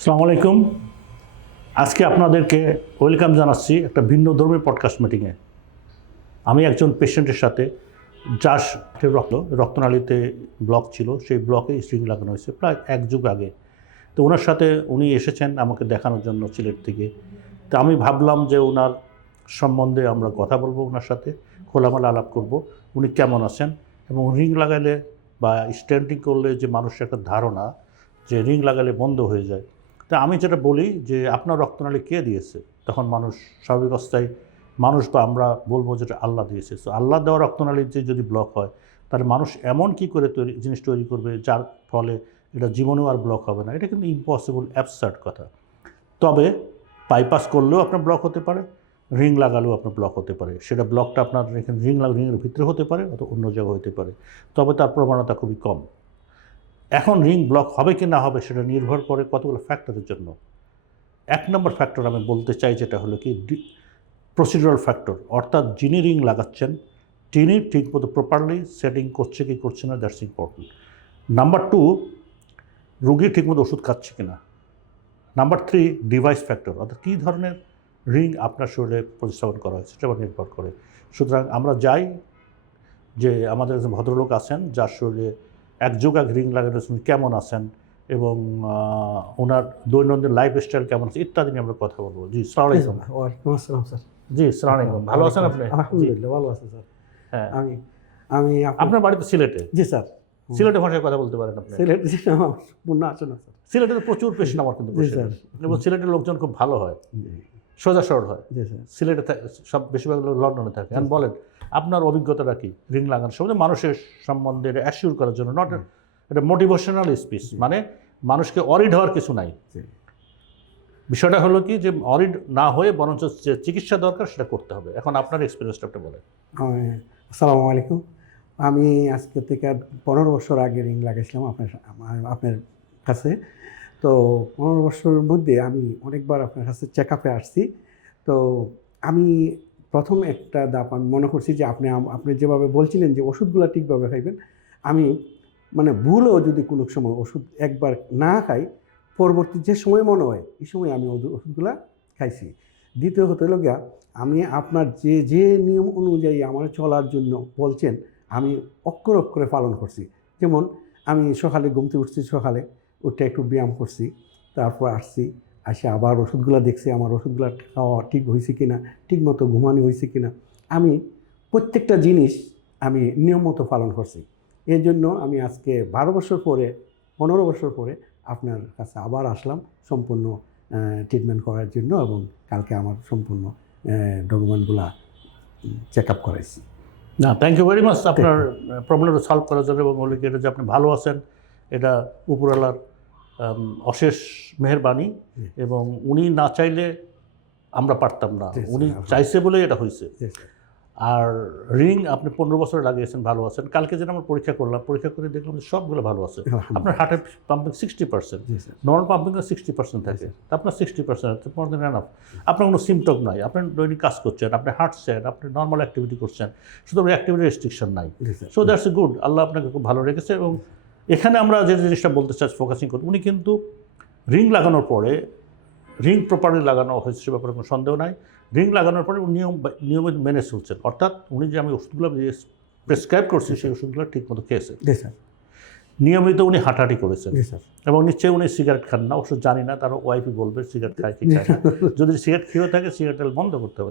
আসসালামু আলাইকুম। আজকে আপনাদেরকে ওয়েলকাম জানাচ্ছি একটা ভিন্ন ধর্মী পডকাস্ট মিটিংয়ে। আমি একজন পেশেন্টের সাথে যার রক্তনালীতে ব্লক ছিল, সেই ব্লকে স্ট্রিং লাগানো হয়েছে প্রায় এক যুগ আগে। তো ওনার সাথে উনি এসেছেন আমাকে দেখানোর জন্য সিলেট থেকে। তো আমি ভাবলাম যে ওনার সম্বন্ধে আমরা কথা বলবো, ওনার সাথে খোলামেলা আলাপ করব, উনি কেমন আছেন এবং রিং লাগালে বা স্ট্যান্ডিং করলে যে মানুষের একটা ধারণা যে রিং লাগালে বন্ধ হয়ে যায়। তা আমি যেটা বলি যে আপনার রক্তনালী কে দিয়েছে, তখন মানুষ স্বাভাবিক অবস্থায় মানুষ বা আমরা বলবো যেটা আল্লাহ দিয়েছে। তো আল্লাহ দেওয়া রক্তনালীর যে যদি ব্লক হয়, তাহলে মানুষ এমন কি করে জিনিস তৈরি করবে যার ফলে এটা জীবনেও আর ব্লক হবে না? এটা কিন্তু ইম্পসিবল, অ্যাবসার্ড কথা। তবে বাইপাস করলেও আপনার ব্লক হতে পারে, রিং লাগালেও আপনার ব্লক হতে পারে। সেটা ব্লকটা আপনার এখানে রিংয়ের ভিতরে হতে পারে অথবা অন্য জায়গায় হতে পারে, তবে তার প্রবণতা খুবই কম। এখন রিং ব্লক হবে কি না হবে সেটা নির্ভর করে কতগুলো ফ্যাক্টরের জন্য। এক নম্বর ফ্যাক্টর আমি বলতে চাই যেটা হলো কি প্রসিডিউরাল ফ্যাক্টর, অর্থাৎ যিনি রিং লাগাচ্ছেন তিনি ঠিকমতো প্রপারলি সেটিং করছে কি করছে না, দ্যাটস ইম্পর্টেন্ট। নাম্বার টু, রুগী ঠিকমতো ওষুধ খাচ্ছে কি না। নাম্বার থ্রি, ডিভাইস ফ্যাক্টর, অর্থাৎ কী ধরনের রিং আপনার শরীরে প্রতিস্থাপন করা হয়েছে সেটা নির্ভর করে। সুতরাং আমরা যাই যে আমাদের একজন ভদ্রলোক আছেন যার শরীরে এক যুগ আগে রিং লাগানো, কেমন আছেন এবং ওনার দৈনন্দিন লাইফ স্টাইল কেমন আছে ইত্যাদি নিয়ে আমরা কথা বলবো। জি, আসসালামু আলাইকুম। ওয়ালাইকুম আসসালাম স্যার। জি, আসসালামু আলাইকুম। ভালো আছেন আপনি? আলহামদুলিল্লাহ ভালো আছি স্যার। হ্যাঁ, আমি আমি আপনার বাড়ি তো সিলেটে? জি স্যার। সিলেটে ভাষায় কথা বলতে পারেন আপনি? সিলেট পূর্ণ আছে না স্যার? সিলেটে তো প্রচুর পেশেন্ট আমার কিন্তু জি স্যার। এবং সিলেটের লোকজন খুব ভালো হয়, সোজা সরল হয়। জি স্যার। সিলেটে সব বেশিরভাগ লোক লন্ডনে থাকে। এখন বলেন আপনার অভিজ্ঞতাটা কি রিং লাগানোর সময় মানুষের সম্বন্ধে অ্যাসিওর করার জন্য? নট এটা মোটিভেশনাল স্পিচ, মানে মানুষকে অরিড হওয়ার কিছু নাই। বিষয়টা হলো কি যে অরিড না হয়ে বরঞ্চ যে চিকিৎসা দরকার সেটা করতে হবে। এখন আপনার এক্সপিরিয়েন্সটা আপনি বলেন। আসসালামু আলাইকুম। আমি আজকে থেকে 15 বছর আগে রিং লাগাইছিলাম আপনার কাছে। তো 15 বছরের মধ্যে আমি অনেকবার আপনার কাছে চেক আপে আসছি। তো আমি প্রথম একটা ধাপ আমি মনে করছি যে আপনি যেভাবে বলছিলেন যে ওষুধগুলো ঠিকভাবে খাইবেন, আমি মানে ভুলও যদি কোনো সময় ওষুধ একবার না খাই, পরবর্তী যে সময় মনে হয় এই সময় আমি ওষুধগুলা খাইছি। দ্বিতীয় হতে হলো গিয়া, আমি আপনার যে নিয়ম অনুযায়ী আমার চলার জন্য বলছেন আমি অক্ষরে অক্ষরে পালন করছি। যেমন আমি সকালে ঘুম থেকে উঠছি, সকালে উঠে একটু ব্যায়াম করছি, তারপর আসছি, আসে আবার ওষুধগুলো দেখছি আমার ওষুধগুলো খাওয়া ঠিক হয়েছে কি না, ঠিক মতো ঘুমানো হয়েছে কি না। আমি প্রত্যেকটা জিনিস আমি নিয়ম মতো পালন করছি। এই জন্য আমি আজকে 15 বছর পরে আপনার কাছে আবার আসলাম সম্পূর্ণ ট্রিটমেন্ট করার জন্য, এবং কালকে আমার সম্পূর্ণ ডকুমেন্টগুলা চেক আপ করাইছি। না, থ্যাংক ইউ ভেরি মাচ আপনার প্রবলেমটা সলভ করার জন্য, এবং বলে কি এটা যে আপনি ভালো আছেন এটা উপরওয়ালার অশেষ মেহেরবানি, এবং উনি না চাইলে আমরা পারতাম না, উনি চাইছে বলেই এটা হয়েছে। আর রিং আপনি 15 বছর লাগিয়েছেন, ভালো আছেন। কালকে যেটা আমরা পরীক্ষা করলাম, পরীক্ষা করে দেখলাম যে সবগুলো ভালো আছে। আপনার হার্টের পাম্পিং 60%, নর্মাল পাম্পিংও 60% থাকে, আপনার 60% মোর দেন এনাফ। আপনার কোনো সিমটম নাই, আপনি দৈনিক কাজ করছেন, আপনি হাঁটছেন, আপনি নর্মাল অ্যাক্টিভিটি করছেন, শুধু অ্যাক্টিভিটি রেস্ট্রিকশন নাই। সো দ্যাটস এ গুড, আল্লাহ আপনাকে খুব ভালো রেখেছে। এবং এখানে আমরা যে জিনিসটা বলতে চাই ফোকাসিং করি, উনি কিন্তু রিং লাগানোর পরে রিং প্রপারলি লাগানো হয়েছে সে ব্যাপারে কোনো সন্দেহ নাই। রিং লাগানোর পরে নিয়মিত মেনে চলছেন, অর্থাৎ উনি যে আমি ওষুধগুলো প্রেসক্রাইব করছি সেই ওষুধগুলো ঠিকমতো খেয়েছে, নিয়মিত উনি হাঁটাহাঁটি করেছেন, এবং নিশ্চয়ই উনি সিগারেট খান না। অবশ্য জানি না তার ওয়াইফই বলবে সিগারেট খায় কি খায় না। যদি সিগারেট খেয়ে থাকে সিগারেট বন্ধ করতে হবে।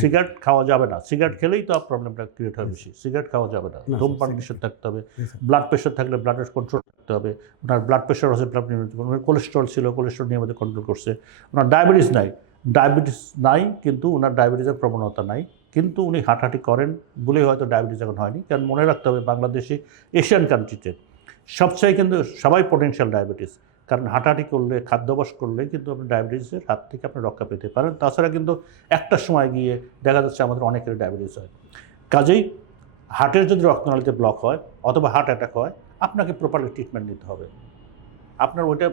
সিগারেট খাওয়া যাবে না, সিগারেট খেলেই তো প্রবলেমটা ক্রিয়েট হয় বেশি। সিগারেট খাওয়া যাবে না, ধূমপান নিষেধ থাকতে হবে। ব্লাড প্রেশার থাকলে ব্লাডের কন্ট্রোল থাকতে হবে। ওনার ব্লাড প্রেশার আছে, ওনার কোলেস্ট্রল ছিল, কোলেস্ট্রল নিয়মিত কন্ট্রোল করছে। ওনার ডায়াবেটিস নাই, কিন্তু ওনার ডায়াবেটিসের প্রবণতা নাই, কিন্তু উনি হাঁটাহাঁটি করেন বলেই হয়তো ডায়াবেটিস এখন হয়নি। কারণ মনে রাখতে হবে বাংলাদেশে, এশিয়ান কান্ট্রিতে সবচেয়ে কিন্তু সবাই পটেনশিয়াল ডায়াবেটিস, কারণ হাঁটাহাঁটি করলে, খাদ্যাভ্যাস করলে কিন্তু আপনি ডায়াবেটিসের হাত থেকে আপনি রক্ষা পেতে পারেন। তাছাড়া কিন্তু একটা সময় গিয়ে দেখা যাচ্ছে আমাদের অনেকের ডায়াবেটিস হয়। কাজেই হার্টের যদি রক্তনালীতে ব্লক হয় অথবা হার্ট অ্যাটাক হয়, আপনাকে প্রপারলি ট্রিটমেন্ট নিতে হবে। আপনার ওইটা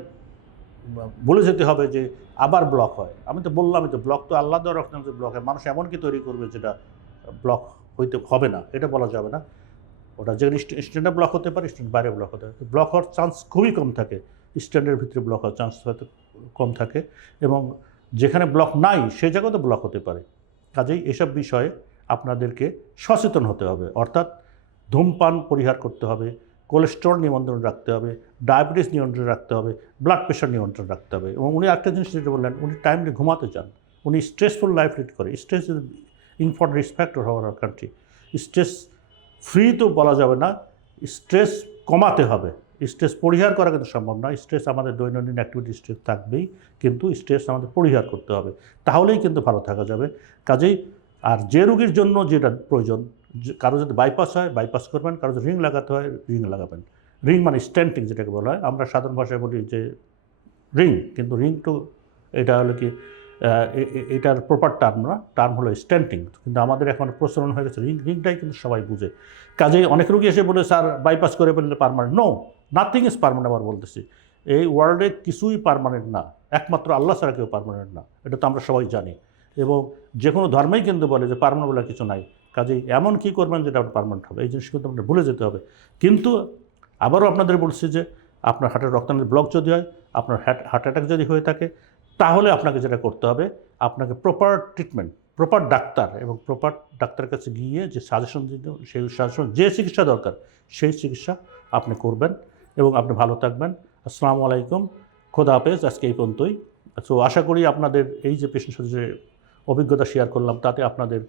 বলে যেতে হবে যে আবার ব্লক হয়। আমি তো বললামই তো, ব্লক তো আল্লাহ দেওয়া রক্তনালীতে ব্লক হয়। মানুষ এমন কি তৈরি করবে যেটা ব্লক হইতে হবে না, এটা বলা যাবে না। ওটা যে স্টুডেন্টে ব্লক হতে পারে, স্টুডেন্ট বাইরে ব্লক হতে পারে। ব্লক হওয়ার চান্স খুবই কম থাকে, স্ট্যান্ডের ভিতরে ব্লক হওয়ার চান্স হয়তো কম থাকে, এবং যেখানে ব্লক নাই সেই জায়গাতে ব্লক হতে পারে। কাজেই এসব বিষয়ে আপনাদেরকে সচেতন হতে হবে, অর্থাৎ ধূমপান পরিহার করতে হবে, কোলেস্টেরল নিয়ন্ত্রণ রাখতে হবে, ডায়াবেটিস নিয়ন্ত্রণ রাখতে হবে, ব্লাড প্রেশার নিয়ন্ত্রণ রাখতে হবে। এবং উনি একটা জিনিস যেটা বললেন, উনি টাইমলি ঘুমাতে চান, উনি স্ট্রেসফুল লাইফ লিড করে। Stress is important risk factor হওয়ার কান্ট্রি। স্ট্রেস ফ্রি তো বলা যাবে না, স্ট্রেস কমাতে হবে। স্ট্রেস পরিহার করা কিন্তু সম্ভব নয়। স্ট্রেস আমাদের দৈনন্দিন অ্যাক্টিভিটি স্ট্রেস থাকবেই, কিন্তু স্ট্রেস আমাদের পরিহার করতে হবে, তাহলেই কিন্তু ভালো থাকা যাবে। কাজেই আর যে রোগীর জন্য যেটা প্রয়োজন, কারো যদি বাইপাস হয় বাইপাস করবেন, কারো যদি রিং লাগাতে হয় রিং লাগাবেন। রিং মানে স্ট্যান্টিং যেটাকে বলা হয়, আমরা সাধারণ ভাষায় বলি যে রিং, কিন্তু রিং তো এটা হলো কি এটার প্রপার টার্ম না, টার্ম হলো স্ট্যান্টিং। কিন্তু আমাদের এখন প্রচলন হয়ে গেছে রিংটাই কিন্তু সবাই বুঝে। কাজেই অনেক রোগী এসে বলে স্যার বাইপাস করে ফেললে permanent. No, nothing is permanent. আবার বলতেছি, এই ওয়ার্ল্ডে কিছুই পারমানেন্ট না, একমাত্র আল্লাহ ছাড়া কেউ পারমানেন্ট না, এটা তো আমরা সবাই জানি। এবং যে কোনো ধর্মেই কিন্তু বলে যে পারমানেন্ট বলে কিছু নাই। কাজেই এমন কী করবেন যেটা পারমানেন্ট হবে, এই জিনিস কিন্তু আপনার ভুলে যেতে হবে। কিন্তু আবারও আপনাদের বলছি যে আপনার হার্টের রক্তনালীর ব্লক যদি হয়, আপনার হার্ট অ্যাটাক যদি হয়ে থাকে, তাহলে আপনাকে যেটা করতে হবে, আপনাকে প্রপার ট্রিটমেন্ট, প্রপার ডাক্তার এবং প্রপার ডাক্তারের কাছে গিয়ে যে সাজেশন দিতে, সেই সাজেশন, যে চিকিৎসা দরকার সেই চিকিৎসা আপনি করবেন এবং আপনি ভালো থাকবেন। আসসালামু আলাইকুম, খোদা হাফেজ। আজকে এই পর্যন্তই। তো আশা করি আপনাদের এই যে পেশেন্টের সাথে যে অভিজ্ঞতা শেয়ার করলাম তাতে আপনাদের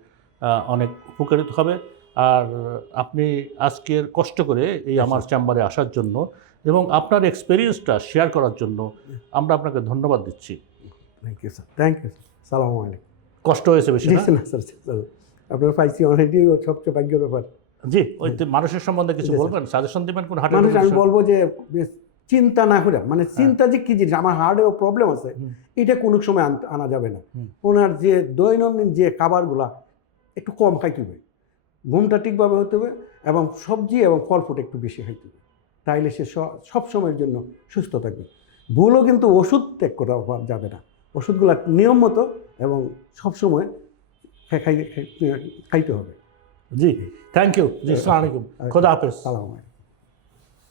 অনেক উপকারিত হবে। আর আপনি আজকের কষ্ট করে এই আমার চেম্বারে আসার জন্য এবং আপনার এক্সপেরিয়েন্সটা শেয়ার করার জন্য আমরা আপনাকে ধন্যবাদ দিচ্ছি। Thank you sir, thank you sir. সালামু আলাইকুম। কষ্ট হয়েছে বেশি না? না স্যার, আপনার পাইছি অলরেডি, সবচেয়ে ভাগ্যের ব্যাপার। জি, ওই মানুষের সম্বন্ধে কিছু বলবেন, সাজেশন দেবেন কোন হার্টের মানুষ, আমি বলবো যে চিন্তা না করে, মানে চিন্তা যে কি জিনিস, আমার হার্টেও প্রবলেম আছে, এটা কোনো সময় আনা যাবে না। ওনার যে দৈনন্দিন যে খাবারগুলা একটু কম খাইতে হবে, ঘুমটা ঠিকভাবে হতে হবে, এবং সবজি এবং ফল ফ্রুট একটু বেশি খাইতে হবে, তাইলে সে সব সময়ের জন্য সুস্থ থাকবে। ভুলও কিন্তু ওষুধ ত্যাগ করা যাবে না, ওষুধগুলা নিয়ম মতো এবং সবসময় খাইতে হবে। জি, থ্যাংক ইউ। জি, আসসালামু আলাইকুম, খোদা হাফেজ। সালাম আলাইকুম।